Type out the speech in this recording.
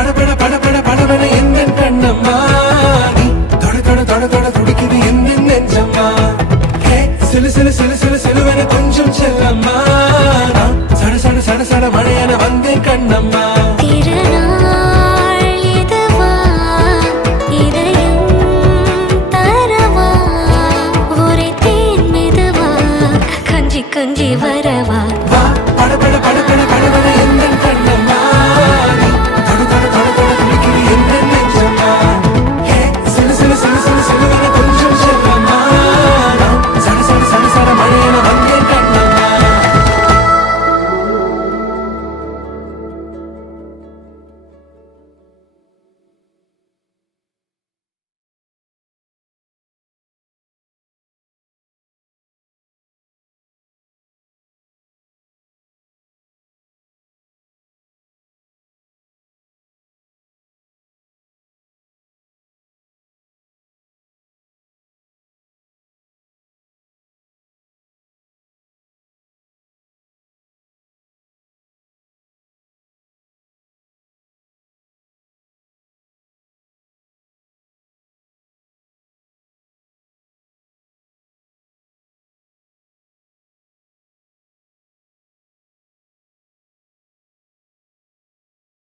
படபட படபட படபட எந்த கண்ணம்மா நீ தொட தொட தொட தொட துடிக்குது எந்த நெஞ்சம்மா ஹே சிலு சிலு சிலு சிலு சிலுவன கொஞ்சம் செல்லம்மா